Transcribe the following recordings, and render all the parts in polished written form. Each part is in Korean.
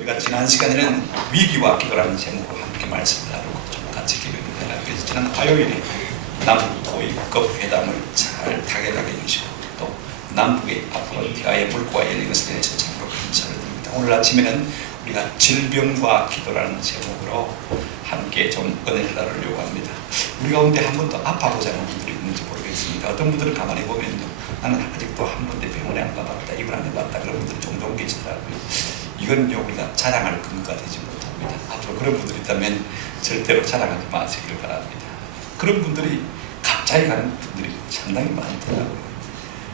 우리가 지난 시간에는 위기와 기도라는 제목으로 함께 말씀을 나누고 좀 같이 기도를 해라. 그래서 지난 화요일에 남북 회담을 잘 타결하게 해주시고 또 남북의 앞으로 대화의 물꼬가 열리는 것에 대해서 참으로 감사를 드립니다. 오늘 아침에는 우리가 질병과 기도라는 제목으로 함께 좀 은혜를 나누려고 합니다. 우리 가운데 한 번도 아파보지 않은 분들이 있는지 모르겠습니다. 어떤 분들은 가만히 보면 나는 아직도 한 번도 병원에 안 가봤다, 이걸 안 해봤다, 그런 분들이 종종 계시더라고요. 이건요, 우리가 자랑할 근거가 되지 못합니다. 앞으로 그런 분들이 있다면 절대로 자랑하지 마시길 바랍니다. 그런 분들이 갑자기 가는 분들이 상당히 많더라고요.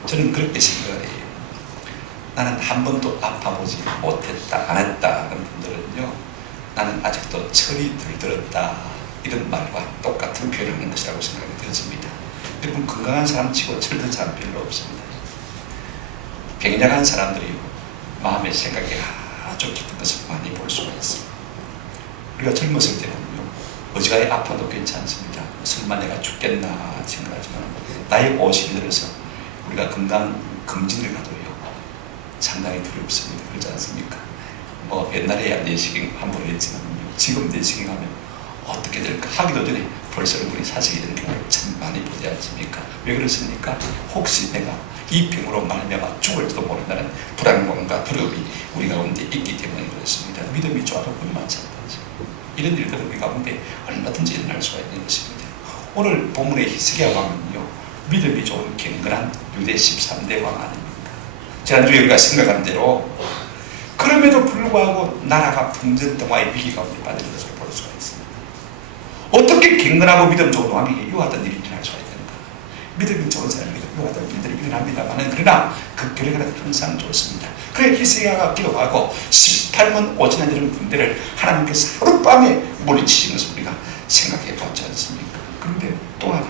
저는 그렇게 생각을 해요. 나는 한 번도 아파보지 못했다, 안 했다 하는 분들은요, 나는 아직도 철이 들들었다, 이런 말과 똑같은 표현을 하는 것이라고 생각이 들었습니다. 여러분, 건강한 사람 치고 철든 사람 별로 없습니다. 병약한 사람들이 마음의 생각이 아주 깊은 것을 많이 볼 수가 있습니다. 우리가 젊었을 때는요, 어지간히 아파도 괜찮습니다. 설마 내가 죽겠나 생각하지만 나이 50이 들어서 우리가 건강 검진을 가도요, 상당히 두렵습니다. 그렇지 않습니까? 뭐 옛날에야 내시경 함부로 했지만요, 지금 내시경하면 어떻게 될까 하기도 전에 벌써 얼굴이 사색이 되는 경우를 참 많이 보지 않습니까? 왜 그렇습니까? 혹시 내가 이 병으로 말미암아 죽을지도 모른다는 불안감과 두려움이 우리 가운데 있기 때문에 그렇습니다. 믿음이 좋아도 그건 마찬가지. 이런 일들은 우리 가운데 얼마든지 일어날 수가 있는 것입니다. 오늘 본문의 히스기야 왕은요, 믿음이 좋은 경건한 유대 13대 왕 아닙니까? 지난주에 우리가 생각한 대로 그럼에도 불구하고 나라가 풍전등화의 위기 가운데 빠진 것을 볼 수가 있습니다. 어떻게 경건하고 믿음 좋은 왕에게 유하던 일이 일어날 수가 있는가? 믿음이 좋은 사람에게 유하던 일들이 일어납니다만, 그러나 그 결과는 항상 좋습니다. 그래 히스기야가 기도하고 18만 5천여 되는 군대를 하나님께서 하룻밤에 물리치신 것을 우리가 생각해 봤지 않습니까? 그런데 또 하나,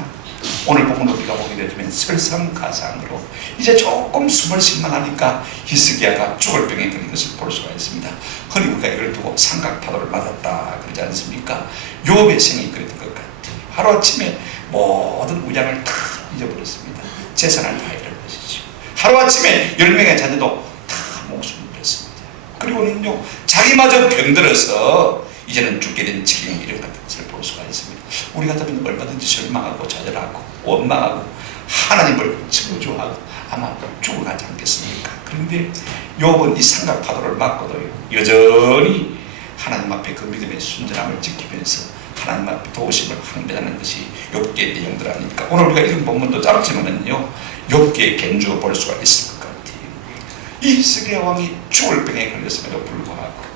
오늘 본문 우리가 보게 되면 설상가상으로 이제 조금 숨을 쉴만하니까 히스기야가 죽을 병에 걸린 것을 볼 수가 있습니다. 흔히 우리가 이걸 두고 삼각파도를 맞았다 그러지 않습니까? 욥의 생이 그랬던 것 같아요. 하루아침에 모든 우양을 다 잊어버렸습니다. 재산을 다 잃어버리시죠. 하루아침에 10명의 자녀도 다 목숨을 잃었습니다. 그리고는요, 자기마저 병들어서 이제는 죽게 된 지경에 이른 것을 볼 수가 있습니다. 우리 같으면 얼마든지 절망하고 좌절하고 원망하고 하나님을 저주하고 아마 죽어가지 않겠습니까? 그런데 욥은 이 삼각파도를 맞고도 여전히 하나님 앞에 그 믿음의 순전함을 지키면서 하나님 앞에 도우심을 항변하는 것이 욥기의 내용들 아닙니까? 오늘 우리가 이런 본문도 짧지만은요, 욥기의 견주어 볼 수가 있을 것 같아요. 이 히스기야 왕이 죽을 병에 걸렸음에도 불구하고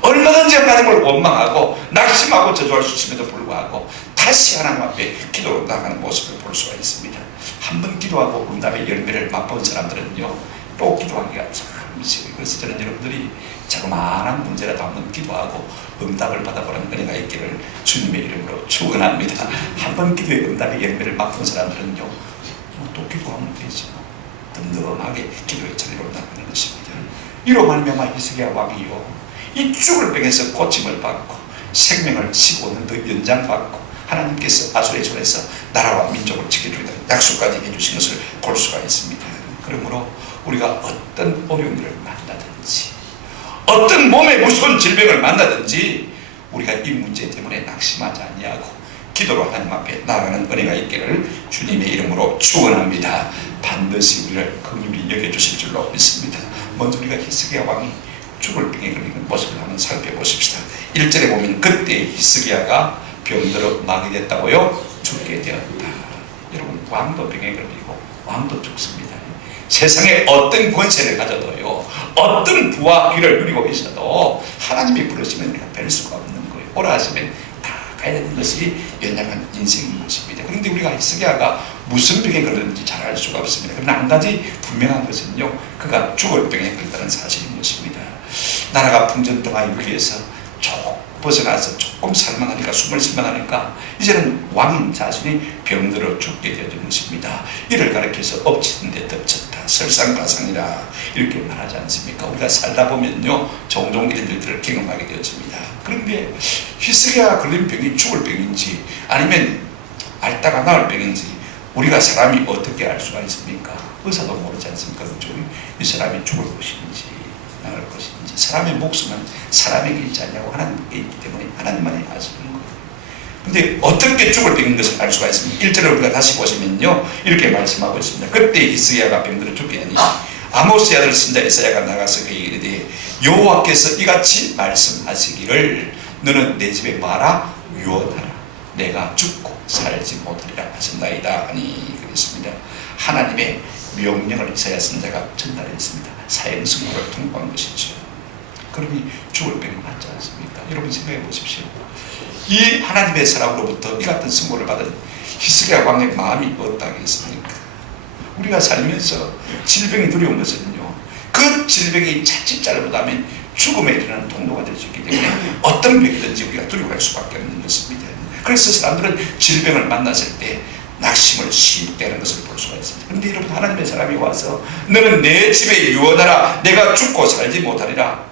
얼마든지 하나님을 원망하고 낙심하고 저주할 수 있음에도 불구하고 다시 하나님 앞에 기도로 나가는 모습을 볼 수가 있습니다. 한번 기도하고 응답의 열매를 맛본 사람들은요, 또 기도하기가 참 쉬워요. 그래서 저는 여러분들이 자그마한 문제라도 한번 기도하고 응답을 받아보는 은혜가 있기를 주님의 이름으로 축원합니다. 한번 기도의 응답의 열매를 맛본 사람들은요, 또 기도하면 되죠. 든든하게 기도의 자리로 나가는 것입니다. 이로 말미암아 히스기야 왕이요, 이 죽을 병에서 고침을 받고 생명을 15년 더 연장받고 하나님께서 아수르의 손에서 나라와 민족을 지켜주겠다는 약속까지 해주신 것을 볼 수가 있습니다. 그러므로 우리가 어떤 어려운 일을 만나든지 어떤 몸에 무서운 질병을 만나든지 우리가 이 문제 때문에 낙심하지 아니하고 기도로 하나님 앞에 나아가는 은혜가 있기를 주님의 이름으로 축원합니다. 반드시 우리를 긍휼히 여겨주실 줄로 믿습니다. 먼저 우리가 히스기야 왕이 죽을 병에 걸리는 모습을 한번 살펴보십시다. 1절에 보면 그때 히스기야가 병들어 마게 됐다고요? 죽게 되었다. 여러분, 왕도 병에 걸리고 왕도 죽습니다. 세상에 어떤 권세를 가져도요, 어떤 부와 귀를 누리고 계셔도 하나님이 부르시면 우리가 뵐 수가 없는 거예요. 오라 하시면 다 가야 되는 것이 연약한 인생인 것입니다. 그런데 우리가 히스기야가 무슨 병에 걸렸는지 잘 알 수가 없습니다. 그러나 한 가지 분명한 것은요, 그가 죽을 병에 걸렸다는 사실인 것입니다. 나라가 풍전등화의 위기에서 조금 벗어나서 조금 살만하니까, 숨을 쉴만하니까 이제는 왕인 자신이 병들어 죽게 되어진 것입니다. 이를 가리켜서 엎치는 데 덮쳤다, 설상가상이라 이렇게 말하지 않습니까? 우리가 살다 보면요, 종종 이런 일들을 경험하게 되어집니다. 그런데 히스기야가 걸린 병이 죽을 병인지 아니면 앓다가 나을 병인지 우리가 사람이 어떻게 알 수가 있습니까? 의사도 모르지 않습니까? 이 사람이 죽을 것인지 나을 것인지. 사람의 목숨은 사람에게 있지 않냐고 하나님께 있기 때문에 하나님만이 아시는 거예요. 근데 어떻게 죽을 병인 것을 알 수가 있습니까? 1절을 우리가 다시 보시면요, 이렇게 말씀하고 있습니다. 그때 히스기야가 병들어 죽게 되니 아모스의 아들 선자 이사야가 나가서 그에게 이르되 여호와께서 이같이 말씀하시기를 너는 내 집에 마라 유언하라, 내가 죽고 살지 못하리라 하셨나이다 하니 그랬습니다. 하나님의 명령을 이사야 선자가 전달했습니다. 사형선고를 통보한 것이죠. 그러니 죽을 병이 맞지 않습니까? 여러분 생각해 보십시오. 이 하나님의 사람으로부터 이 같은 선고를 받은 히스기야 왕의 마음이 어떠하겠습니까? 우리가 살면서 질병이 두려운 것은요, 그 질병이 자칫 잘못하면 죽음에 이르는 통로가 될 수 있기 때문에 어떤 병이든지 우리가 두려워할 수밖에 없는 것입니다. 그래서 사람들은 질병을 만났을 때 낙심을 쉽게 하는 것을 볼 수가 있습니다. 그런데 여러분, 하나님의 사람이 와서 너는 내 집에 유언하라, 내가 죽고 살지 못하리라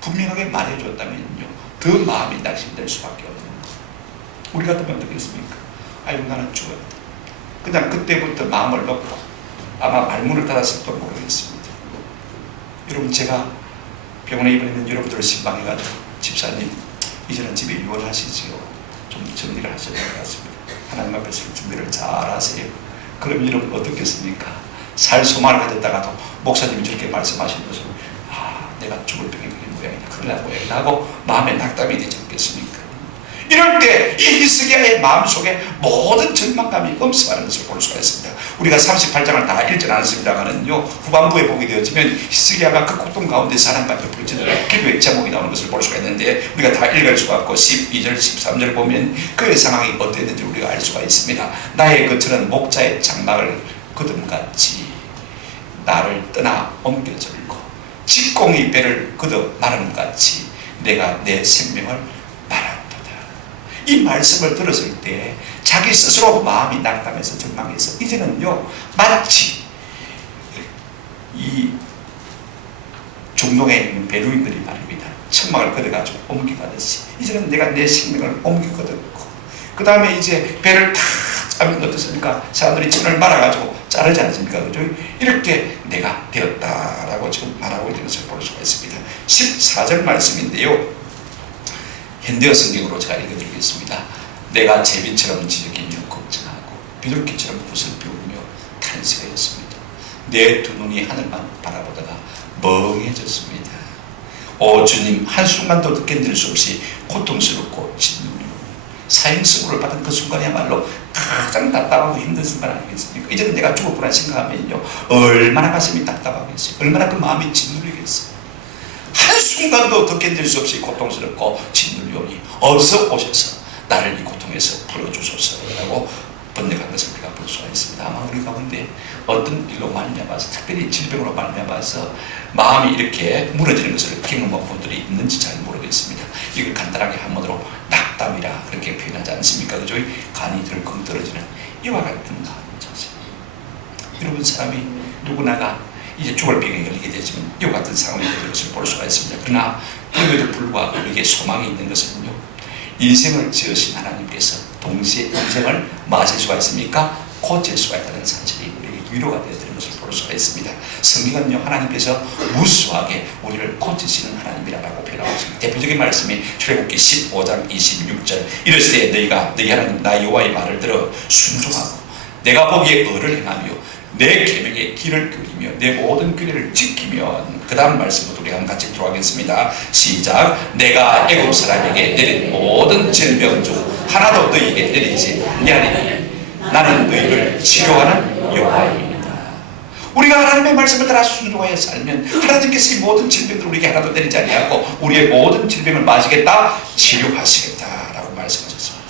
분명하게 말해줬다면요, 더 마음이 낙심될 수밖에 없는 거예요. 우리 같으면 어떻겠습니까? 아이고 나는 죽었다. 그냥 그때부터 마음을 놓고 아마 말문을 닫았을지도 모르겠습니다. 여러분, 제가 병원에 입원했는 여러분들을 신방해가지고 집사님 이제는 집에 유언하시지요. 좀 정리를 하셔야 될 것 같습니다. 하나님 앞에서 준비를 잘 하세요. 그럼 여러분 어떻겠습니까? 살 소망을 가졌다가도 목사님이 저렇게 말씀하시는 것을 내가 죽을 병이 그게 모양이다, 큰일 날 모양이다 하고 마음에 낙담이 되지 않겠습니까? 이럴 때 이 히스기야의 마음속에 모든 절망감이 엄습하는 것을 볼 수가 있습니다. 우리가 38장을 다 읽지 않았습니다만은요, 후반부에 보게 되어지면 히스기야가 그 고통 가운데 하나님 앞에 부르짖는 기도의 제목이 나오는 것을 볼 수가 있는데, 우리가 다 읽을 수가 없고 12절 13절 보면 그의 상황이 어땠는지 우리가 알 수가 있습니다. 나의 거처는 목자의 장막을 거둠같이 나를 떠나 옮겨들고 직공이 배를 걷어 마름같이 내가 내 생명을 말았도다. 이 말씀을 들었을 때 자기 스스로 마음이 낙담해서 절망해서 이제는요, 마치 이 중동에 있는 베두인들이 말입니다. 천막을 걷어가지고 옮겨가듯이 이제는 내가 내 생명을 옮겨거든고, 그 다음에 이제 배를 탁 짜면 어떻습니까? 사람들이 천을 말아가지고 자르지 않습니까? 그죠? 이렇게 내가 되었다라고 지금 말하고 있는 것을 볼 수가 있습니다. 14절 말씀인데요, 현대어 성경으로 제가 읽어드리겠습니다. 내가 제비처럼 지저귀며 걱정하고 비둘기처럼 붓을 비우며 탄식하였습니다. 내 두 눈이 하늘만 바라보다가 멍해졌습니다. 오 주님, 한순간도 견딜 수 없이 고통스럽고 짓누르고 사형선고를 받은 그 순간이야말로 가장 답답하고 힘든 순간 아니겠습니까? 이제는 내가 죽을 뻔한 생각하면요, 얼마나 가슴이 답답하겠어요. 얼마나 그 마음이 짓누르겠어요. 한순간도 더 견딜 수 없이 고통스럽고 짓눌려오니 어서 오셔서 나를 이 고통에서 풀어주소서라고 번역한 것을 우리가 볼 수가 있습니다. 아마 우리 가운데 어떤 일로 말미암아서, 특별히 질병으로 말미암아서 마음이 이렇게 무너지는 것을 경험한 분들이 있는지 잘 모르겠습니다. 이걸 간단하게 한번으로 낙담이라 그렇게 표현하지 않습니까? 그죠? 간이 덜컹 떨어지는 이와 같은 마음의 자세. 여러분, 사람이 누구나가 이제 죽을 병에 걸리게 되지만 이와 같은 상황이 되는 것을 볼 수가 있습니다. 그러나 그럼에도 불구하고 우리에게 소망이 있는 것은요, 인생을 지으신 하나님께서 동시에 인생을 마실 수가 있습니까? 고칠 수가 있다는 사실이 우리에게 위로가 되어드리는 것을 볼 수가 있습니다. 성경은요, 하나님께서 무수하게 우리를 고치시는 하나님이라고 표현하고 있습니다. 대표적인 말씀이 출애굽기 15장 26절, 이르시되 너희가 너희 하나님 나 여호와의 말을 들어 순종하고 내가 보기에 의를 행하며 내 계명에 귀를 기울이며 내 모든 규례를 지키면, 그 다음 말씀부터 우리 한번 같이 들어가겠습니다. 시작. 내가 애굽 사람에게 내린 모든 질병 중 하나도 너희에게 내리지 아니하리니 나는 너희를 치료하는 여호와입니다. 우리가 하나님의 말씀을 따라 순종하여 살면 하나님께서 이 모든 질병들을 우리에게 하나도 내리지 아니하고 우리의 모든 질병을 마시겠다, 치료하시겠다라고 말씀하셨습니다.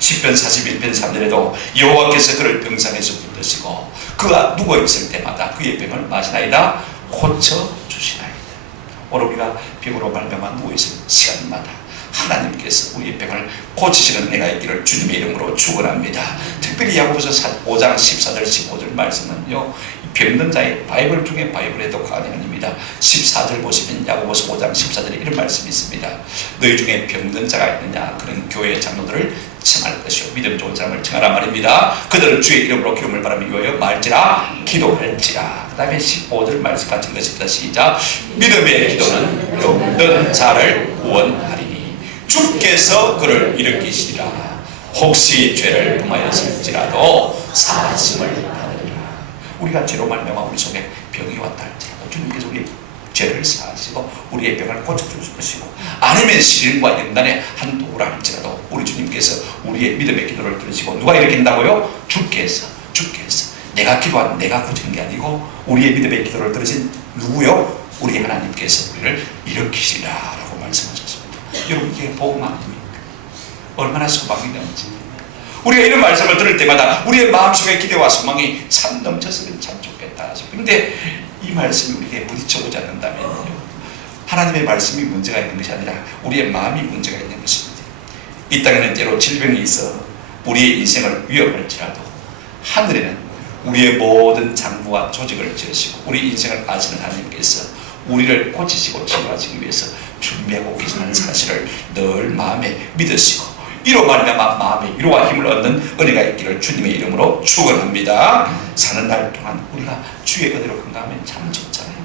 시편 41편 3절에도 여호와께서 그를 병상에서 붙드시고 그가 누워있을 때마다 그의 병을 마시나이다, 고쳐주시나이다. 오늘 우리가 병으로 말미암아 누워있을 시간마다 하나님께서 우리의 병을 고치시는 은혜가 있기를 주님의 이름으로 축원합니다. 특별히 야고보서 5장 14절 15절 말씀은요, 병든 자의 바이블 중에 바이블에도 과언이 아닙니다. 14절 보시면 야고보서 5장 14절에 이런 말씀이 있습니다. 너희 중에 병든 자가 있느냐, 그런 교회 장로들을 청할 것이요 믿음 좋은 사람을 청하라 말입니다. 그들은 주의 이름으로 기름을 바라며 위하여 말지라 기도할지라. 그 다음에 15절 말씀 같은 것입니다. 시작. 믿음의 기도는 병든 자를 구원하리니 주께서 그를 일으키시리라. 혹시 죄를 범하였을지라도 사하심을 받으리라. 우리가 죄로 말미암아 우리 속에 병이 왔다 할지라도 주님께서 우리 죄를 사하시고 우리의 병을 고쳐줄 것이고, 아니면 시련과 연단의 한 도구라 할지라도 우리 주님께서 우리의 믿음의 기도를 들으시고, 누가 일으킨다고요? 주께서 내가 기도한 내가 고치는 게 아니고 우리의 믿음의 기도를 들으신 누구요? 우리 하나님께서 우리를 일으키시라라고 말씀하셨습니다. 여러분, 이게 복음 아닙니까? 얼마나 소망이 되는지. 우리가 이런 말씀을 들을 때마다 우리의 마음속의 기대와 소망이 참 넘쳤으면 참 좋겠다 싶은데, 이 말씀이 우리에게 부딪혀보지 않는다면요, 하나님의 말씀이 문제가 있는 것이 아니라 우리의 마음이 문제가 있는 것입니다. 이 땅에는 때로 질병이 있어 우리의 인생을 위협할지라도 하늘에는 우리의 모든 장부와 조직을 지으시고 우리 인생을 아시는 하나님께서 우리를 고치시고 치료하시기 위해서 준비하고 계시는 사실을 늘 마음에 믿으시고, 이로 말미암아 마음의 위로와 힘을 얻는 은혜가 있기를 주님의 이름으로 축원합니다. 사는 날 동안 우리가 주의 은혜로 건강하면 참 좋잖아요.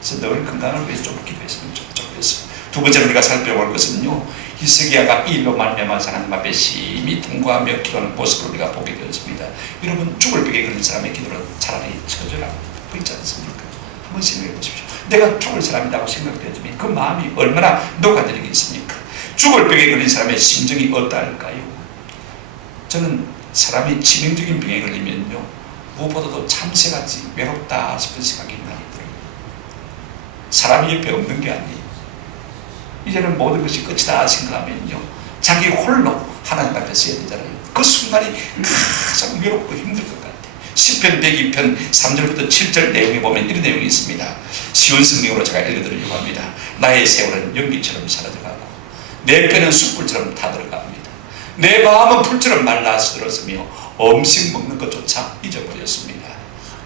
그래서 늘 건강을 위해서 좀 기도했으면 좋겠어요. 두 번째로 우리가 살펴볼 것은요, 히스기야가 이 일로 말미암아서 하나님 앞에 심히 통과하며 기도하는 모습을 우리가 보게 되었습니다. 여러분, 죽을 벽에 걸린 사람의 기도는 차라리 처절하고 그렇지 않습니까? 한번 생각해 보십시오. 내가 죽을 사람이라고 생각되지만 그 마음이 얼마나 녹아들겠습니까? 죽을 벽에 걸린 사람의 심정이 어떨까요? 저는 사람이 치명적인 병에 걸리면요, 무엇보다도 참새같이 외롭다 싶은 생각이 많이 들어요. 사람이 옆에 없는 게 아니에요. 이제는 모든 것이 끝이다 생각하면요, 자기 홀로 하나님 앞에 서야 되잖아요. 그 순간이 가장 외롭고 힘들 것 같아요. 시편 102편 3절부터 7절 내용에 보면 이런 내용이 있습니다. 쉬운 성경으로 제가 읽어드리려고 합니다. 나의 세월은 연기처럼 사라져가고 내 뼈는 숯불처럼 타들어갑니다. 내 마음은 불처럼 말라 쓰러졌으며 음식 먹는 것조차 잊어버렸습니다.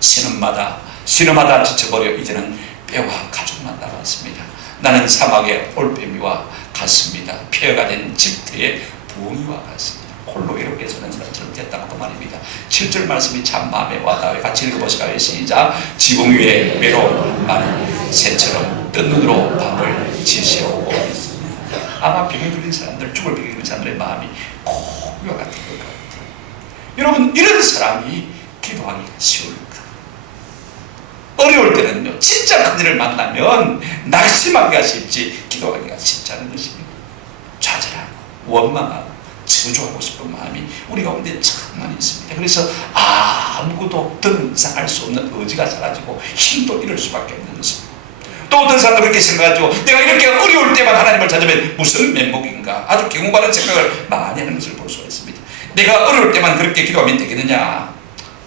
신음마다 지쳐버려 이제는 뼈와 가죽만 남았습니다. 나는 사막의 올빼미와 같습니다. 폐허가 된 집터의 부엉이와 같습니다. 홀로 외롭게 서는 사람처럼 됐다고 말입니다. 7절 말씀이 참 마음에 와닿아요. 같이 읽어보실까요? 시작. 지붕 위에 외로운 많은 새처럼 뜬 눈으로 밤을 지새우고 있습니다. 아마 병에 걸린 사람들, 죽을 병에 걸린 사람들의 마음이 고기와 같은 것 같아요. 여러분, 이런 사람이 기도하기가 쉬울까? 어려울 때는요, 진짜 큰일을 만나면 낙심하기가 쉽지 기도하기가 쉽지 않은 것입니다. 좌절하고 원망하고 저주하고 싶은 마음이 우리 가운데 참 많이 있습니다. 그래서 아무것도 더 이상 할 수 없는 의지가 사라지고 힘도 잃을 수밖에 없는 것입니다. 또 어떤 사람도 그렇게 생각하죠. 내가 이렇게 어려울 때만 하나님을 찾으면 무슨 면목인가? 아주 경고받은 생각을 많이 하는 것을 볼 수가 있습니다. 내가 어려울 때만 그렇게 기도하면 되겠느냐?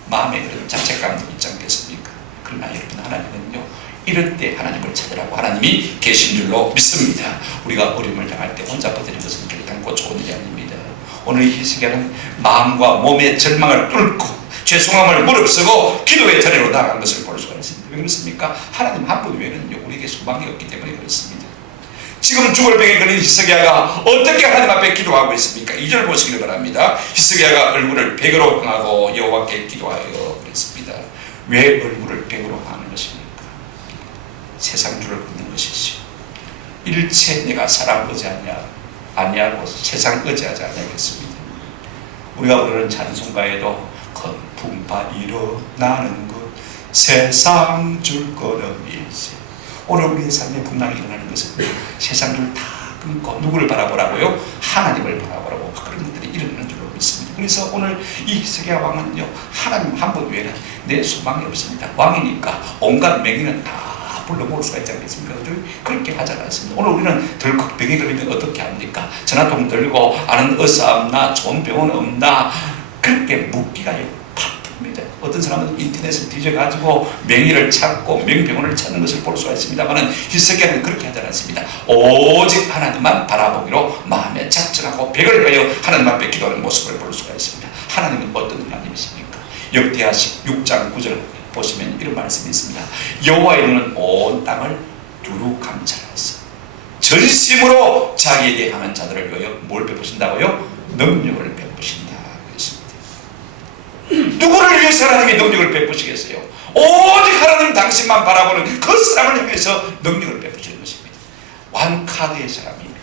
마음에 그런 자책감도 있지 않겠습니까? 그러나 여러분, 하나님은요, 이럴 때 하나님을 찾으라고 하나님이 계신 줄로 믿습니다. 우리가 어려움을 당할 때 혼자 버티는 것은 결단코 좋은 일이 아닙니다. 오늘 이 히스기야는 마음과 몸의 절망을 뚫고 죄송함을 무릅쓰고 기도의 자리로 나아간 것을 볼 수가 있습니다. 왜 그렇습니까? 하나님 한 분 외에는 우리에게 소망이 없기 때문에 그렇습니다. 지금 죽을 병에 걸린 히스기야가 어떻게 하나님 앞에 기도하고 있습니까? 2절 보시기를 바랍니다. 히스기야가 얼굴을 벽으로 향하고 여호와께 기도하여 그랬습니다. 왜 얼굴을 벽으로 향하는 것입니까? 세상 줄을 긋는 것이죠. 일체 내가 사람 아니하고 세상 의지하지 않겠습니다. 우리가 부르는 찬송가에도 건풍파 일어나는 것 세상 줄 거름일세. 오늘 우리의 삶에 풍랑이 일어나는 것은 세상 줄 다 끊고 누구를 바라보라고요? 하나님을 바라보라고 그런 것들이 일어나는 줄로 믿습니다. 그래서 오늘 이 히스기야 왕은요, 하나님 한 분 외에는 내 소망이 없습니다. 왕이니까 온갖 명의는 다 불러 모을 수가 있지 않겠습니까? 그렇게 하지 않았습니다. 오늘 우리는 덜컥 병에 걸리면 어떻게 합니까? 전화통 들고 아는 의사 없나? 좋은 병원 없나? 그렇게 묻기가요, 바쁩니다. 어떤 사람은 인터넷을 뒤져가지고 명의를 찾고 명병원을 찾는 것을 볼 수가 있습니다만 히스기야는 그렇게 하지 않았습니다. 오직 하나님만 바라보기로 마음에 작정하고 벽을 가여 하나님 앞에 기도하는 모습을 볼 수가 있습니다. 하나님은 어떤 하나님이십니까? 역대하 16장 9절 보시면 이런 말씀이 있습니다. 여호와의 눈은 온 땅을 두루 감찰하사 전심으로 자기에게 향한 자들을 위하여 뭘 베푸신다고요? 능력을 베푸신다 그랬습니다. 누구를 위해서 하나님이 능력을 베푸시겠어요? 오직 하나님 당신만 바라보는 그 사람을 향해서 능력을 베푸시는 것입니다. 완카드의 사람입니다.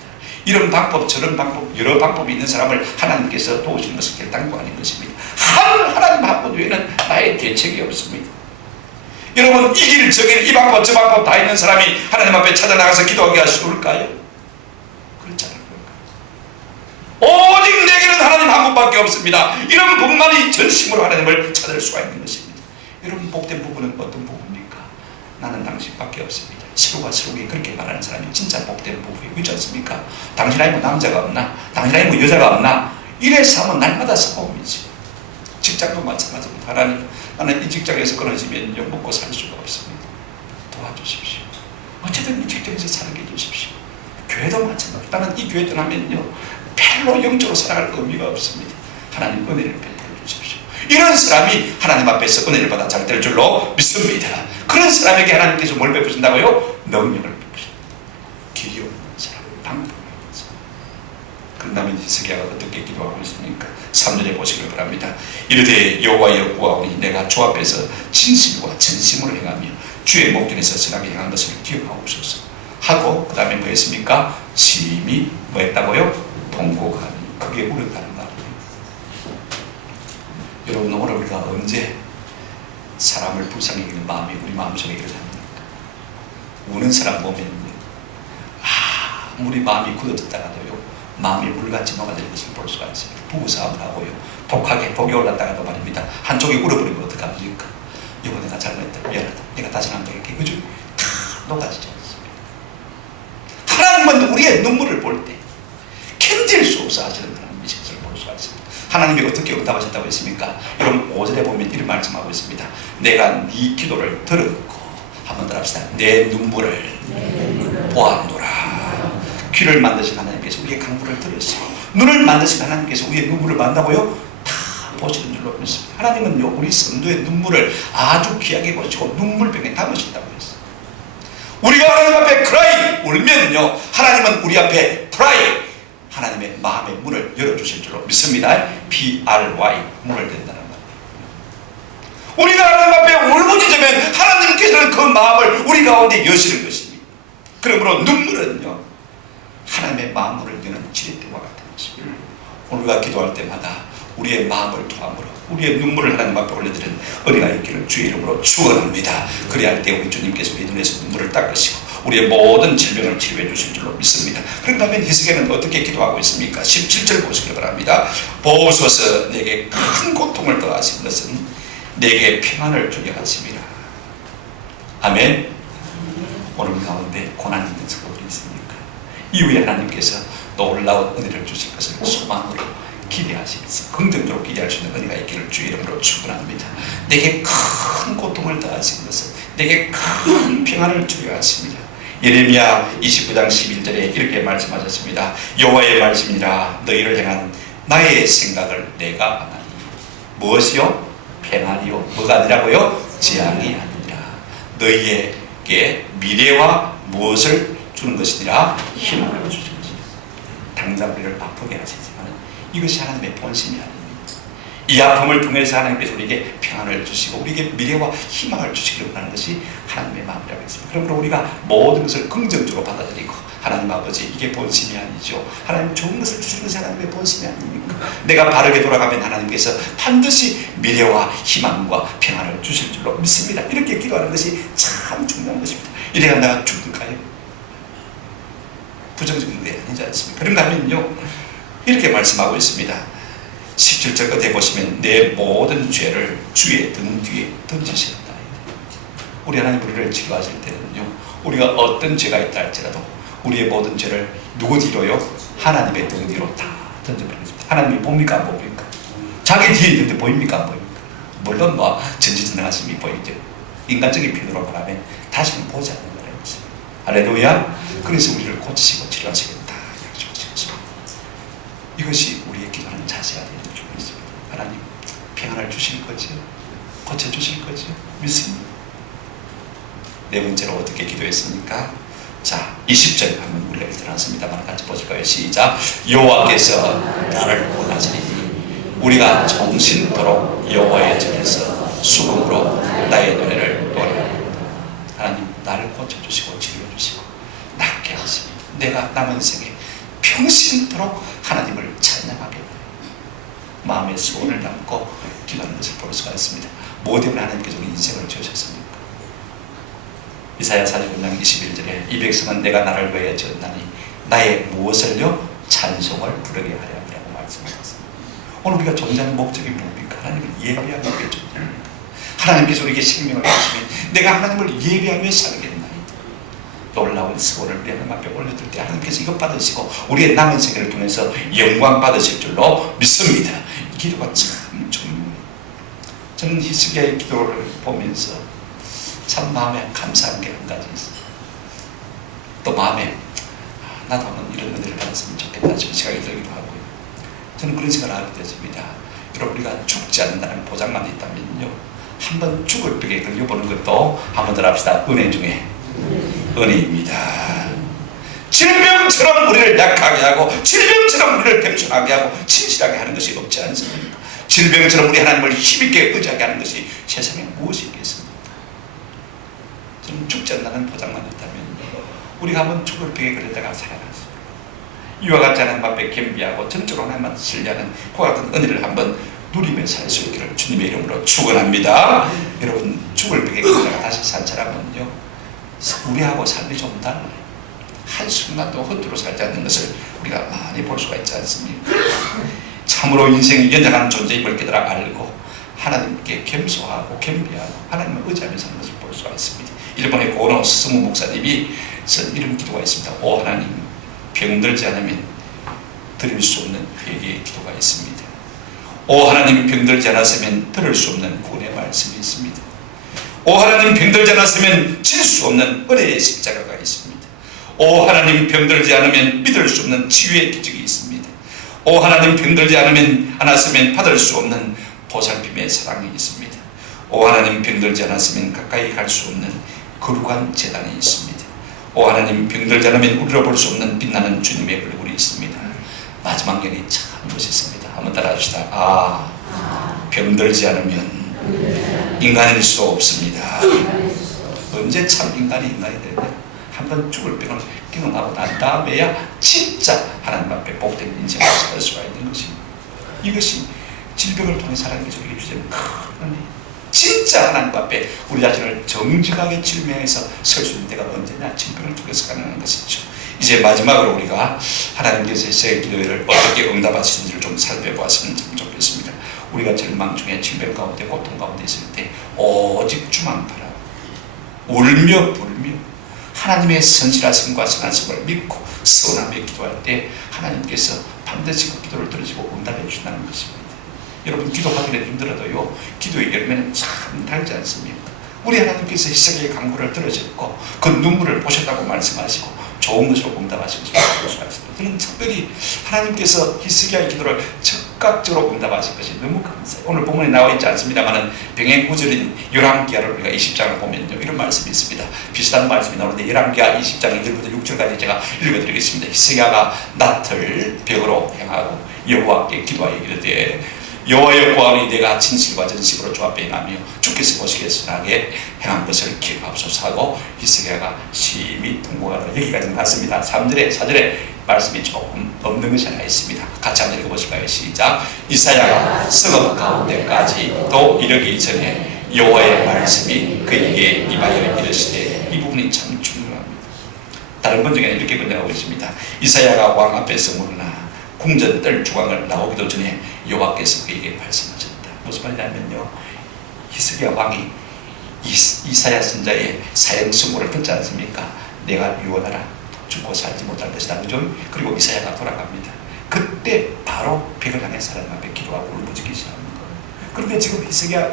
이런 방법 저런 방법 여러 방법이 있는 사람을 하나님께서 도우시는 것은 결단코 아닌 것입니다. 하나님 한 분 외에는 나의 대책이 없습니다. 여러분, 이 길 저 길 이 방법 저 방법 다 있는 사람이 하나님 앞에 찾아나가서 기도하기가 쉬울까요? 그렇지 않을 겁니다. 오직 내게는 하나님 한 분밖에 없습니다. 이런 분만이 전심으로 하나님을 찾을 수가 있는 것입니다. 여러분, 복된 부부는 어떤 부부입니까? 나는 당신밖에 없습니다. 서로가 서로에게 그렇게 말하는 사람이 진짜 복된 부부예요. 그렇지 않습니까? 당신 아니면 남자가 없나? 당신 아니면 여자가 없나? 이래서 하면 날마다 싸움이지. 직장도 마찬가지입니다. 하나님, 나는 이 직장에서 끊어지면 먹고 살 수가 없습니다. 도와주십시오. 어쨌든 이 직장에서 살게 해주십시오. 교회도 마찬가지입니다. 나는 이 교회 떠나면요, 별로 영적으로 살아갈 의미가 없습니다. 하나님 은혜를 베풀어 주십시오. 이런 사람이 하나님 앞에서 은혜를 받아 잘 될 줄로 믿습니다. 그런 사람에게 하나님께서 뭘 베푸신다고요? 능력을 베푸신다. 길이 없는 사람, 방법이 없는 사람. 그런다면 히스기야가 어떻게 기도하고 있습니까? 3절에 보시길 바랍니다. 이르되 여호와여 구하오니 내가 주 앞에서 진심과 전심으로 행하며 주의 목전에서 선하게 행한 것을 기억하옵소서 하고 그 다음에 뭐 했습니까? 심히 뭐 했다고요? 통곡하니. 그게 울었다는 말이에요. 여러분, 오늘 우리가 언제 사람을 불쌍히 여기는 마음이 우리 마음속에 일어납니까? 우는 사람 보면요, 아무리 마음이 굳어졌다가도요, 마음이 물같이 녹아들 것을 볼 수가 있습니다. 부부싸움을 하고요, 독하게 독이 올랐다가도 말입니다, 한쪽이 울어버리면 어떡합니까? 이거 내가 잘못했다, 미안하다, 내가 다시는 안 되겠게, 그죠? 다 녹아지지 않습니다. 하나님은 우리의 눈물을 볼 때 견딜 수 없어 하시는 하나님의 것을 볼 수가 있습니다. 하나님이 어떻게 응답하셨다고 했습니까? 여러분 5절에 보면 이런 말씀하고 있습니다. 내가 네 기도를 들었고, 한번 더 합시다. 내 눈물을 보았노라. 귀를 만드신 하나님께서 우리의 강구를 들으시고, 눈을 만드신 하나님께서 우리의 눈물을 만다고요? 다 보시는 줄로 믿습니다. 하나님은요, 우리 성도의 눈물을 아주 귀하게 보시고 눈물병에 담으신다고 했어요. 우리가 하나님 앞에 cry, 울면요, 하나님은 우리 앞에 pray, 하나님의 마음의 문을 열어주실 줄로 믿습니다. PRY, 문을 댄다는 말. 우리가 하나님 앞에 울부짖으면 하나님께서는 그 마음을 우리 가운데 여시는 것입니다. 그러므로 눈물은요, 하나님의 마음을 여는 지렛대와 같은 것입니다. 우리가 기도할 때마다 우리의 마음을 통함으로 우리의 눈물을 하나님 앞에 올려드리는 은혜가 있기를 주의 이름으로 축원합니다. 그리할 때 우리 주님께서 우리 눈에서 눈물을 닦으시고 우리의 모든 질병을 치료해 주실 줄로 믿습니다. 그런다면 히스기야는 어떻게 기도하고 있습니까? 17절 보시기 바랍니다. 보소서, 내게 큰 고통을 더하신 것은 내게 평안을 주게 하심이라. 아멘. 오늘 가운데 고난 있는 성도들이 있습니까? 이후에 하나님께서 놀라운 은혜를 주실 것을 소망으로 기대하시면서 긍정적으로 기대할 수 있는 은혜가 있기를 주의 이름으로 축원합니다. 내게 큰 고통을 더하신 것은 내게 큰 평안을 주게 하십니다. 예레미야 29장 11절에 이렇게 말씀하셨습니다. 여호와의 말씀이라, 너희를 향한 나의 생각을 내가 아나니. 무엇이요? 평안이요. 뭐가 아니라고요? 재앙이 아니라. 너희에게 미래와 무엇을 주는 것이니라? 희망을 주신 것이다. 당장 우리를 아프게 하시지만 이것이 하나님의 본심이 아닙니다. 이 아픔을 통해서 하나님께서 우리에게 평안을 주시고 우리에게 미래와 희망을 주시기를 원하는 것이 하나님의 마음이라고 했습니다. 그러므로 우리가 모든 것을 긍정적으로 받아들이고, 하나님 아버지, 이게 본심이 아니죠. 하나님 좋은 것을 주시는 것이 하나님의 본심이 아닙니까? 내가 바르게 돌아가면 하나님께서 반드시 미래와 희망과 평안을 주실 줄로 믿습니다. 이렇게 기도하는 것이 참 중요한 것입니다. 이래야 내가 죽을까요? 부정적인 게 아니지 않습니까? 그런가 하면요, 이렇게 말씀하고 있습니다. 17절 끝에 보시면 내 모든 죄를 주의 등 뒤에 던지신다. 우리 하나님 우리를 치료하실 때는요, 우리가 어떤 죄가 있다 할지라도 우리의 모든 죄를 누구 뒤로요? 하나님의 등 뒤로 다 던져버리겠습니다. 하나님이 봅니까 안 봅니까? 자기 뒤에 있는데 보입니까 안 보입니까? 물론 뭐 전지전능하심이 보이죠. 인간적인 편으로 말하면 다시는 보지 않는 거라는 것입니다. 할렐루야. 그래서 우리를 고치시고 치료하시겠다 약속하시겠습니다. 이것이 우리의 기도하는 자세가 되는 줄 믿습니다. 하나님 평안을 주실 거죠? 고쳐주실 거죠? 믿습니다. 네 번째로 어떻게 기도했습니까? 자, 20절 한번 우리가 읽어놨습니다만 같이 보실까요? 시작. 여호와께서 나를 원하시니 우리가 정신토록 여호와의 전에서 수금으로 나의 노래를 노래하리라. 하나님 나를 고쳐주시고 치료해주시고 낫게 하시니 내가 남은 생에 평생토록 하나님을 찬양하게 마음의 소원을 담고 기도하는 것을 볼 수가 있습니다. 뭐 때문에 하나님께서 우리 인생을 주셨습니까? 이사야 49장 21절에 이 백성은 내가 나를 위하여 지었나니 나의 무엇을요? 찬송을 부르게 하려 함이라고 말씀하셨습니다. 오늘 우리가 존재하는 목적이 뭡니까? 하나님을 예배하기 위해 존재합니다. 하나님께서 우리에게 생명을 주시면 내가 하나님을 예배하며 살겠나이다. 놀라운 수고를 우리 하나님 앞에 올려둘 때 하나님께서 이것 받으시고 우리의 남은 생애를 통해서 영광 받으실 줄로 믿습니다. 이 기도가 참 중요해요. 저는 히스기야의 기도를 보면서 참 마음에 감사한 게 한 가지 있어요. 또 마음에 나도 한번 이런 은혜를 받았으면 좋겠다 싶은 생각이 들기도 하고요. 저는 그런 생각을 하게 되었습니다. 여러분 우리가 죽지 않는다는 보장만 있다면요, 한번 죽을 벽에 걸려보는 것도 한번 더 합시다. 은혜 중에 은혜입니다. 질병처럼 우리를 약하게 하고 질병처럼 우리를 겸손하게 하고 진실하게 하는 것이 없지 않습니까? 질병처럼 우리 하나님을 힘있게 의지하게 하는 것이 세상에 무엇이 있겠습니까? 저는 죽지 않는다는 보장만 있다면 우리가 한번 죽을 벽에 걸렸다가 살아났습니다. 이와 같지 않은 앞에 겸비하고 전적으로 하나님만 신뢰하는 그와 같은 은혜를 한번 누리며 살 수 있기를 주님의 이름으로 축원합니다. 여러분, 죽을 벽에 걸려가 다시 산 사람은요, 우리하고 삶이 좀 달라요. 한순간도 헛되로 살지 않는 것을 우리가 많이 볼 수가 있지 않습니까? 참으로 인생이 연약한 존재임을 깨달아 알고 하나님께 겸손하고 겸비하고 하나님을 의지하며 사는 것을 볼 수가 있습니다. 일본의 고노 스승무 목사님이 쓴 이런 기도가 있습니다. 오 하나님, 병들지 않으면 드릴 수 없는 회개의 기도가 있습니다. 오 하나님, 병들지 않았으면 들을 수 없는 구원의 말씀이 있습니다. 오 하나님, 병들지 않았으면 질 수 없는 은혜의 십자가가 있습니다. 오 하나님, 병들지 않으면 믿을 수 없는 치유의 기적이 있습니다. 오 하나님, 병들지 않았으면 받을 수 없는 보살핌의 사랑이 있습니다. 오 하나님, 병들지 않았으면 가까이 갈 수 없는 거룩한 재단이 있습니다. 오 하나님, 병들지 않으면 우러볼 수 없는 빛나는 주님의 얼굴이 있습니다. 마지막 연이 참 멋있습니다. 한번 따라합시다. 병들지 않으면 인간일 수 없습니다. 언제 참 인간이 되냐? 한번 죽을 병을 경험하고 난 다음에야 진짜 하나님 앞에 복된 인생을 살 수가 있는 것입니다. 이것이 질병을 통해서 하나님께서 우리에게 주시는 큰 은혜. 진짜 하나님 앞에 우리 자신을 정직하게 질명해서 설 수 있는 때가 언제냐? 질병을 통해서 가능한 것이죠. 이제 마지막으로 우리가 하나님께서 세계 기도회를 어떻게 응답하시는지를 좀 살펴보았으면 참 좋겠습니다. 우리가 절망 중에 질병 가운데 고통 가운데 있을 때 오직 주만 바라고 울며 불며 하나님의 선실하심과 선하심을 믿고 서운하며 기도할 때 하나님께서 반드시 그 기도를 들으시고 응답해 주신다는 것입니다. 여러분, 기도하기는 힘들어도요, 기도의 열매는 참 달지 않습니까? 우리 하나님께서 희생의 간구를 들으셨고 그 눈물을 보셨다고 말씀하시고 좋은 것으로 응답하시고 볼 수가 있습니다. 저는 특별히 하나님께서 히스기야의 기도를 적극적으로 응답하신 것이 너무 감사해요. 오늘 본문에 나와 있지 않습니다만 병행 구절인 열왕기하를 우리가 20장을 보면요, 이런 말씀이 있습니다. 비슷한 말씀이 나오는데 열왕기하 20장 1절부터 6절까지 제가 읽어드리겠습니다. 히스기야가 낫을 벽으로 행하고 여호와께 기도하여 이르되 여호와여, 보아니 내가 진실과 전식으로 조합해 행하며 주께서 보시기에 행한 것을 기억하옵소서 하고 히스기야가 심히 통곡하더라. 여기까지 맞습니다. 3절에 4절에 말씀이 조금 없는 것이 하나 있습니다. 같이 한번 읽어보실까요? 시작. 이사야가 성읍 가운데까지 또 이르기 전에 여호와의 말씀이 그에게 임하여 이르시되, 이 부분이 참 중요합니다. 다른 번 중에는 이렇게 번역하고 있습니다. 이사야가 왕 앞에서 물러나 궁전 뜰 주광을 나오기도 전에 여호와께서 그에게 말씀하셨다. 무슨 말이냐면요, 히스기야 왕이 이사야 선자의 사형 선고를 듣지 않습니까? 내가 유언하라, 죽고 살지 못할 것이다. 그죠? 그리고 이사야가 돌아갑니다. 그때 바로 벽을 향해 사람 앞에 기도하고 울부짖기 시작합니다. 그런데 지금 히스기야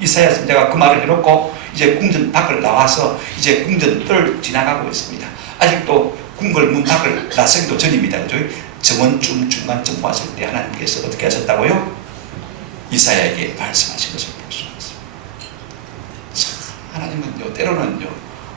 이사야 선자가 그 말을 해놓고 이제 궁전 밖을 나와서 이제 궁전 뜰 지나가고 있습니다. 아직도 궁궐 문 밖을 나서기도 전입니다. 그죠? 정원쯤 중간쯤 왔을 때 하나님께서 어떻게 하셨다고요? 이사야에게 말씀하신 것을 볼 수가 있습니다. 참, 하나님은요, 때로는요,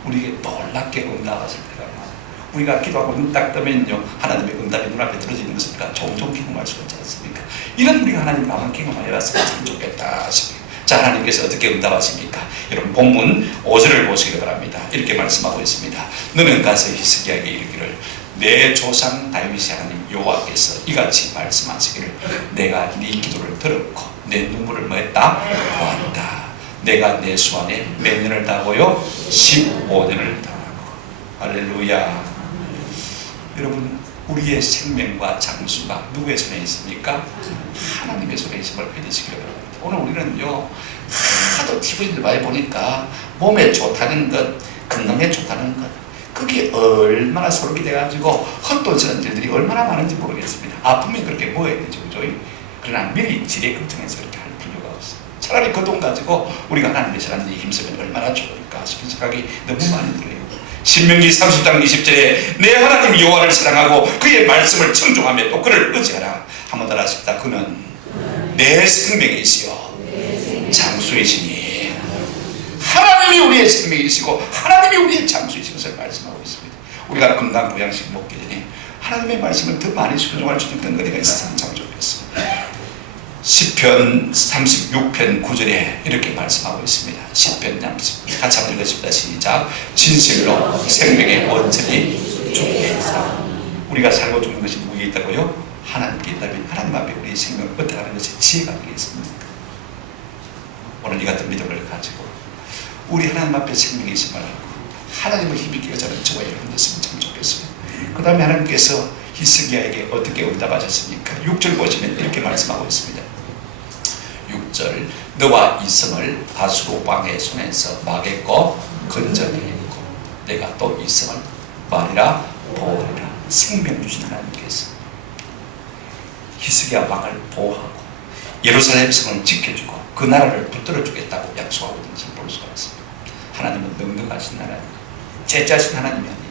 우리에게 놀랍게 응답하실 때가 많아요. 우리가 기도하고 눈 딱 뜨면요, 하나님의 응답이 눈앞에 들어지는 것을 우리가 종종 경험할 수가 있지 않습니까? 이런 우리가 하나님 마음 경험을 해봤으면 참 좋겠다 싶어요. 자, 하나님께서 어떻게 응답하십니까? 여러분, 본문 5절을 보시기 바랍니다. 이렇게 말씀하고 있습니다. 너는 가서 히스기야에게 이르기를, 내 조상 다윗의 하나님 여호와께서 이같이 말씀하시기를, 내가 네 기도를 들었고 내 눈물을 뭐했다? 보았다. 내가 내 수완에 몇 년을 다하고요? 15년을 다하고. 할렐루야. 여러분, 우리의 생명과 장수가 누구의 손에 있습니까? 하나님의 손에 있음을 믿으시기를 바랍니다. 오늘 우리는요, 하도 TV를 많이 보니까 몸에 좋다는 것, 건강에 좋다는 것, 그게 얼마나 솔깃해가지고 헛돈 쓰는 일들이 얼마나 많은지 모르겠습니다. 아프면 그렇게 뭐해야 되죠, 그죠? 그러나 미리 지레 걱정해서 그렇게 할 필요가 없어요. 차라리 그 돈 가지고 우리가 하나님의 사람들이 힘쓰면 얼마나 좋을까 싶은 생각이 너무 많이 들어요. 신명기 30장 20절에 내 하나님 여호와를 사랑하고 그의 말씀을 청종하며 또 그를 의지하라. 한번 따라 하십시다. 그는 내 생명이시여 장수이시니, 하나님이 우리의 생명이시고 하나님이 우리의 장수이신 것을 말씀하고 있습니다. 우리가 건강 보양식 먹기 전에 하나님의 말씀을 더 많이 순종할 수 있는 은혜가 있어서 참 좋겠어요. 시편 36편 9절에 이렇게 말씀하고 있습니다. 시편 36편 같이 한번 읽으십시다. 시작. 진실로 생명의 원천이 주께 있사. 우리 우리가 살고 죽는 것이 누구에게 있다고요? 하나님께 있다면 하나님 앞에 우리의 생명을 어떻게 것이 지혜가 되겠습니까? 오늘 이 같은 믿음을 가지고 우리 하나님 앞에 생명이 있음을 알고 하나님을 힘있게 여자는 저와 여러분 됐으면 참 좋겠어요. 그 다음에 하나님께서 히스기야에게 어떻게 응답하셨습니까? 6절 보시면 이렇게 말씀하고 있습니다. 6절 너와 이 성을 아수르 왕의 손에서 막겠고 건져내겠고 내가 또 이 성을 말이라 보호하리라. 생명 주신 하나님께서 히스기야 왕을 보호하고 예루살렘 성을 지켜주고 그 나라를 붙들어 주겠다고 약속하고 있는 것을 볼 수가 있습니다. 하나님은 넉넉하신 하나님, 제자신 하나님이 아니에요.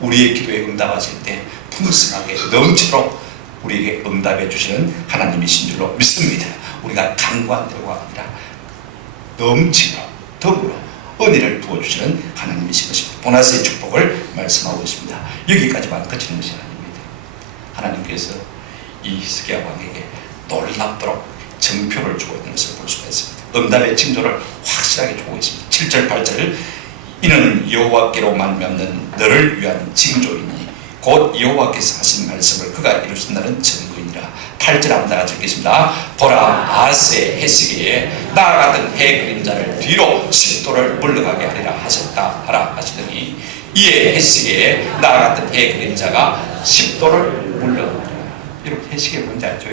우리의 기도에 응답하실 때 풍성하게 넘치도록 우리에게 응답해 주시는 하나님이신 줄로 믿습니다. 우리가 간구한 대로가 아니라 넘치도록 더불어 은혜를 부어주시는 하나님이신 것입니다. 보너스의 축복을 말씀하고 있습니다. 여기까지만 그치는 것이 아닙니다. 하나님께서 이 히스기야 왕에게 놀랍도록 정표를 주고 있는 것을 볼 수가 있습니다. 응답의 징조를 확실하게 주고 있습니다. 7절 8절 이는 여호와께로 말미암는 너를 위한 징조이니 곧 여호와께서 하신 말씀을 그가 이루신다는 증거이니라. 8절 한번 다 같이 읽겠습니다. 보라 아스의 해시기에 나아가던 해 그림자를 뒤로 10도를 물러가게 하리라 하셨다 하라 하시더니 이에 해시기에 나아갔던 해 그림자가 10도를 물러가리라. 여러분 해시기에 뭔지 알죠?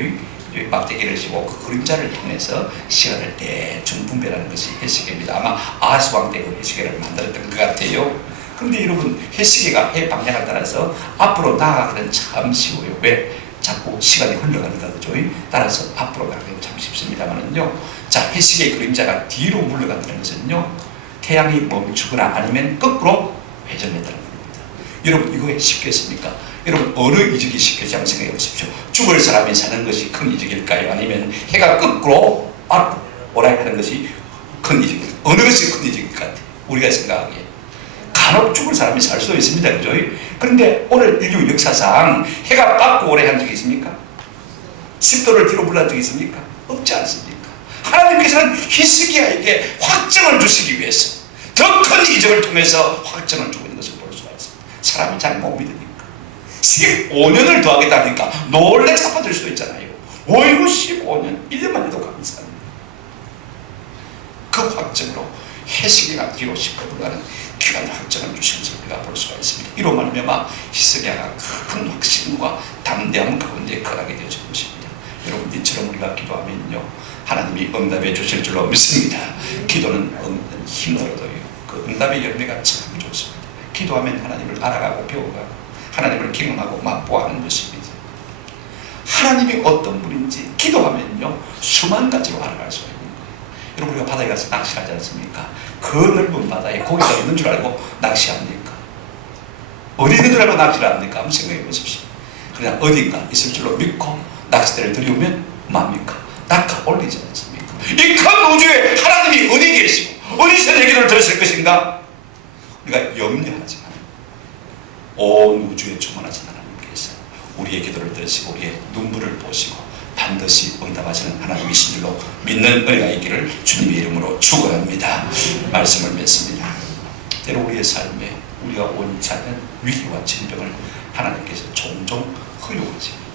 막대기를 씌고 그 그림자를 통해서 시간을 대충 분별하는 것이 해시계입니다. 아마 아하스 왕 때 그 해시계를 만들었던 것 같아요. 그런데 여러분 해시계가 해 방향을 따라서 앞으로 나아가기는 참 쉬워요. 왜? 자꾸 시간이 흘러가니까 그죠? 따라서 앞으로 가기는 참 쉽습니다만은요. 자, 해시계의 그림자가 뒤로 물러간다는 것은요, 태양이 멈추거나 아니면 거꾸로 회전했다는 겁니다. 여러분 이거 쉽겠습니까? 여러분 어느 이적이 쉽겠지 한번 생각해 보십시오. 죽을 사람이 사는 것이 큰 이적일까요? 아니면 해가 거꾸로 앞으로 오라 하는 것이 큰 이적일까요? 어느 것이 큰 이적일 것 같아요? 우리가 생각하기에 간혹 죽을 사람이 살 수도 있습니다. 그죠? 그런데 오늘 인류 역사상 해가 빠꾸 오래 한 적이 있습니까? 10도를 뒤로 물러난 적이 있습니까? 없지 않습니까? 하나님께서는 히스기야에게 확정을 주시기 위해서 더 큰 이적을 통해서 확정을 주고 있는 것을 볼 수가 있습니다. 사람이 잘 못 믿으니까 15년을 더하겠다니까 놀래 자빠질 수도 있잖아요. 어이구 15년 1년만 해도 감사합니다. 그 확정으로 해시기가 뒤로 10도 물러가는 귀한 확정을 주신 것을 우리가 볼 수가 있습니다. 이로 말미암아 히스기야가 큰 확신과 담대함 가운데 거하게 되어진 것입니다. 여러분 이처럼 우리가 기도하면요 하나님이 응답해 주실 줄로 믿습니다. 기도는 힘을 얻어요. 그 응답의 열매가 참 좋습니다. 기도하면 하나님을 알아가고 배워가고 하나님을 경험하고 맛보아하는 것입니다. 하나님이 어떤 분인지 기도하면요 수만 가지로 알아갈 수가 있는 거예요. 여러분 우리가 바다에 가서 낚시하지 않습니까? 그 넓은 바다에 고기가 있는 줄 알고 낚시합니까? 어디 있는 줄 알고 낚시를 합니까? 한번 생각해 보십시오. 그냥 어딘가 있을 줄로 믿고 낚싯대를 들이우면 뭡니까? 낚아 올리지 않습니까? 이 큰 우주에 하나님이 어디 계시고 어디서 내 기도를 들었을 것인가? 우리가 염려하지만 온 우주에 충만하신 하나님께서 우리의 기도를 들으시고 우리의 눈물을 보시고 반드시 응답하시는 하나님이신 줄로 믿는 은혜가 있기를 주님의 이름으로 축원합니다. 말씀을 맺습니다. 때로 우리의 삶에 우리가 원치 않는 위기와 질병을 하나님께서 종종 허용하십니다.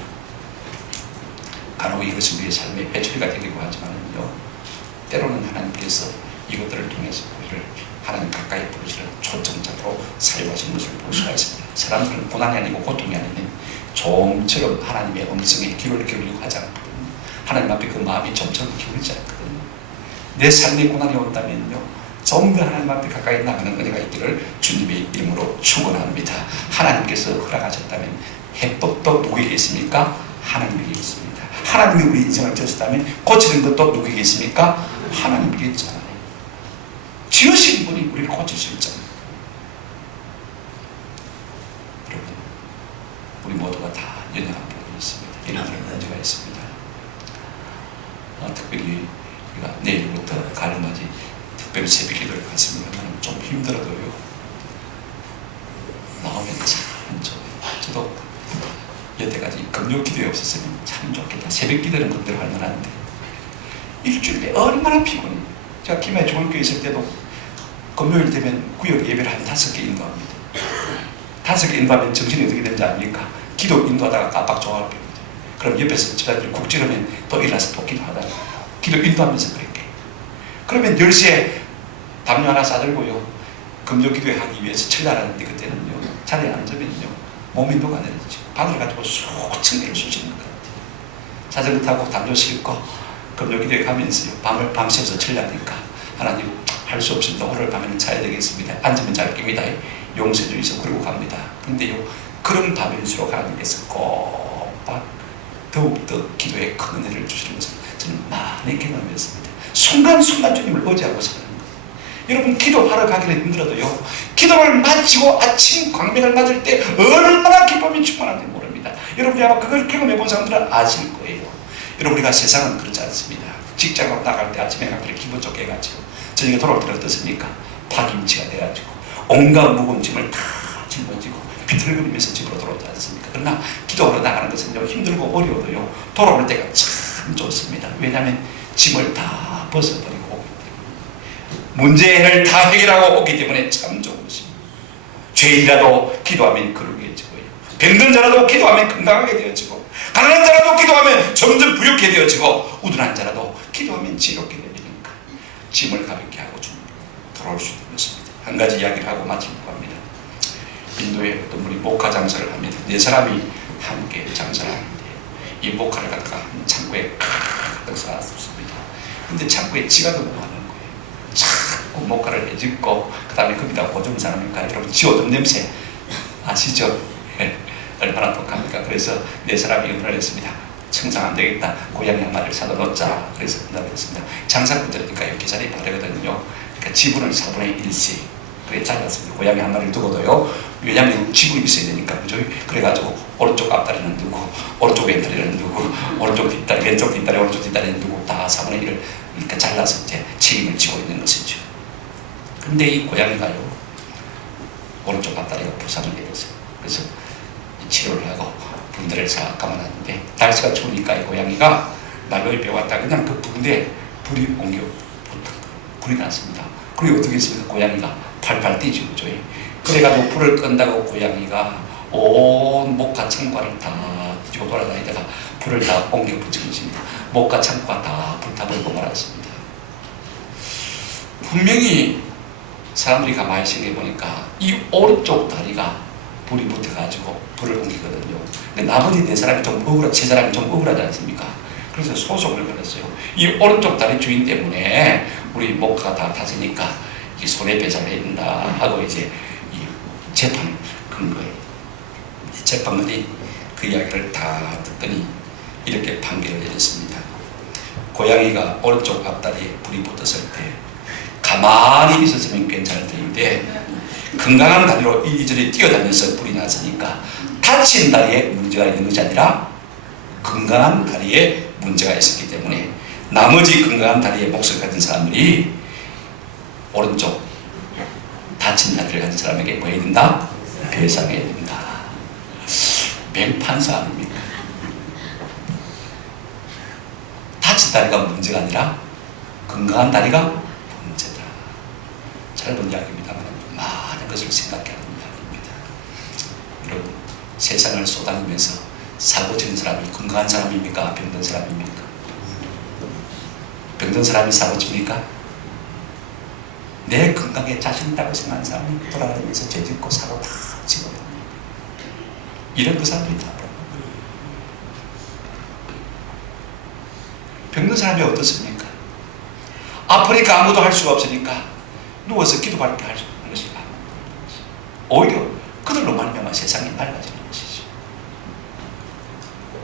간혹 이것이 우리의 삶의 회초리가 되기도 하지만요 때로는 하나님께서 이것들을 통해서 우리를 하나님 가까이 부르시는 초청자로 사용하시는 것을 볼 수가 있습니다. 사람들은 고난이 아니고 고통이 아니면 좀처럼 하나님의 음성에 귀를 기울이고 하지 않거든요. 하나님 앞에 그 마음이 좀처럼 기울이지 않거든요. 내 삶에 고난이 온다면요 좀 더 하나님 앞에 가까이 나가는 은혜가 있기를 주님의 이름으로 축원합니다. 하나님께서 허락하셨다면 해법도 누구에게 있습니까? 하나님에게 있습니다. 하나님이 우리 인생을 지으셨다면 고치는 것도 누구에게 있습니까? 하나님에게 있잖아요. 지으신 분이 우리를 고칠 수 있잖아요. 여러분 우리 모두가 다 연약한 부분이 있습니다. 이런저런 문제가 있습니다. 특별히 우리가 내일부터 가을맞이 특별히 새벽 기도를 갔습니다. 좀 힘들어도요 나오면 참 좋아요. 저도 여태까지 금요 기도에 없었으면 참 좋겠다. 새벽 기도는 그대로 할 만한데 일주일에 얼마나 피곤해요. 제가 김해 중앙교회 있을 때도 금요일 되면 구역 예배를 한 5개 인도합니다. 5개 인도하면 정신이 어떻게 되는지 압니까? 기도 인도하다가 깜빡 조각을 펴니다. 그럼 옆에서 집사님들이 국 찌르면 또 일어나서 또 기도하다가 기도 인도하면서 그랬게. 그러면 10시에 담요 하나 싸들고요, 금요 기도회 하기 위해서 철야하는데, 그때는요 자리에 앉으면요 몸이 녹아내리죠. 바늘 가지고 수천 개를 쑤시는 것 같아요. 자전거 타고 담요 싣고 금요 기도회 가면서요 밤새워서 철야하니까, 하나님 할 수 없습니다. 오늘 밤에는 자야 되겠습니다. 앉으면 잘 겁니다. 용서해 주셔서 그러고 갑니다. 그런데요 그런 밤일수록 하나님께서 꼬박 더욱더 기도에 큰 은혜를 주시는 것을 저는 많이 경험했습니다. 순간순간 주님을 의지하고 사는 거예요. 여러분, 기도하러 가기는 힘들어도요 기도를 마치고 아침 광명을 맞을 때 얼마나 기쁨이 충만한지 모릅니다. 여러분이 아마 그걸 경험해 본 사람들은 아실 거예요. 여러분, 우리가 세상은 그렇지 않습니다. 직장으로 나갈 때 아침에 가기를 기분 좋게 해가지고 저녁에 돌아올 때는 어떻습니까? 파김치가 돼가지고 온갖 무거운 짐을 다 짊어지고 비틀거리면서 집으로 돌아오지 않습니까? 그러나 기도하러 나가는 것은 힘들고 어려워도요 돌아올 때가 참 좋습니다. 왜냐하면 짐을 다 벗어버리고 오기 때문에, 문제를 다 해결하고 오기 때문에 참 좋은 것입니다. 죄인이라도 기도하면 거룩해지고요, 병든 자라도 기도하면 건강하게 되어지고, 가난한 자라도 기도하면 점점 부유하게 되어지고, 우둔한 자라도 기도하면 지혜롭게 되니까 짐을 가볍게 하고 좀 돌아올 수 있는 것입니다. 한 가지 이야기를 하고 마치려고 합니다. 인도에 어떤 분이 목화 장사를 합니다. 4사람이 함께 장사를 하는데 이 목화를 갖다가 창고에 가득 쌓았습니다. 근데 창고에 지가 너무 많은 거예요. 자꾸 목화를 해집고, 그 다음에 거기다 오줌 싸니까, 여러분 지오줌 냄새 아시죠? 얼마나 독합니까? 그래서 4사람이 의논을 했습니다. 청장 안 되겠다, 고양이 한 마리를 사다 놓자. 그래서 의논을 했습니다. 장사꾼들이니까 계산이 빠르거든요. 그러니까 지분을 4분의 1씩 그래 잘랐습니다. 고양이 한 마리를 두고도요, 왜냐하면 지분이 있어야 되니까, 그죠? 그래가지고 오른쪽 앞다리는 누구, 오른쪽 왼다리는 누구, 오른쪽 뒷다리, 왼쪽 뒷다리, 오른쪽 뒷다리는 누구, 다 4분의 1을 그러니까 잘라서 이제 책임을 지고 있는 것이죠. 근데 이 고양이가요 오른쪽 앞다리가 부상을 입었어요. 그래서 치료를 하고 붕대를 싹 감아놨는데, 날씨가 추우니까 이 고양이가 난로에 배웠다 그냥 그 붕대에 불이 불이 났습니다. 그리고 어떻게 했습니까? 고양이가 팔팔 뛰죠, 그죠? 그래가지고 불을 끈다고 고양이가 온 목화 창고를 다 뒤로 돌아다니다가 불을 다 옮겨 붙인 것입니다. 목화 창고가 다 불타버리고 말았습니다. 분명히 사람들이 가만히 생각해 보니까 이 오른쪽 다리가 불이 붙어가지고 불을 옮기거든요. 근데 나머지 4사람이 좀 억울하지, 3사람이 좀 억울하지 않습니까? 그래서 소송을 걸었어요. 이 오른쪽 다리 주인 때문에 우리 목화가 다 탔으니까 이 손해배상을 해야 된다 하고 이제 이 재판을 건 거예요. 재판관이 그 이야기를 다 듣더니 이렇게 판결을 내렸습니다. 고양이가 오른쪽 앞다리에 불이 붙었을 때 가만히 있었으면 괜찮을 텐데, 건강한 다리로 이리저리 뛰어다니면서 불이 났으니까 다친 다리에 문제가 있는 것이 아니라 건강한 다리에 문제가 있었기 때문에 나머지 건강한 다리에 몫을 가진 사람들이 오른쪽 다친 다리를 가진 사람에게 뭐 해야 된다? 배상해야 된다. 맹판사 아닙니까? 다친 다리가 문제가 아니라 건강한 다리가 문제다. 짧은 이야기입니다만 많은 것을 생각해야 하는 이야기입니다. 여러분, 세상을 쏟아내면서 사고 치는 사람이 건강한 사람입니까? 병든 사람입니까? 병든 사람이 사고 칩니까? 내 건강에 자신 있다고 생각하는 사람이 돌아다니면서 죄짓고 사고 다 치거든요. 이런 그 사람들이 다 병든 사람이 어떻습니까? 아프니까 아무도 할 수가 없으니까 누워서 기도밖에 할 수 없는 것이 오히려 그들로 말미암아 세상이 밝아지는 것이죠.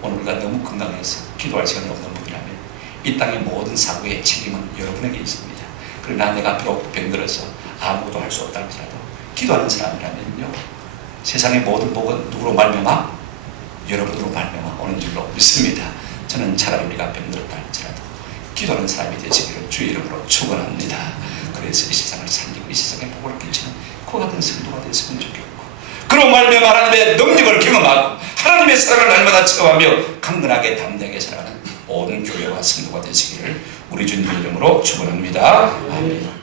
오늘 우리가 너무 건강해서 기도할 시간이 없는 분이라면 이 땅의 모든 사고의 책임은 여러분에게 있습니다. 그러나 내가 비록 병들어서 아무것도 할 수 없다 할지라도 기도하는 사람이라면요, 세상의 모든 복은 누구로 말미암아? 여러분으로 말미암아 오는 줄로 믿습니다. 저는 차라리 우리가 병들었다 할지라도 기도하는 사람이 되시기를 주의 이름으로 축원합니다. 그래서 이 세상을 살리고 이 세상에 복을 끼치는 그와 같은 성도가 됐으면 좋겠고, 그로 말미암아 하나님의 능력을 경험하고 하나님의 사랑을 날마다 체험하며 강건하게 담대하게 살아가는 온 교회와 성도가 되시기를 우리 주님의 이름으로 축원합니다. 아멘.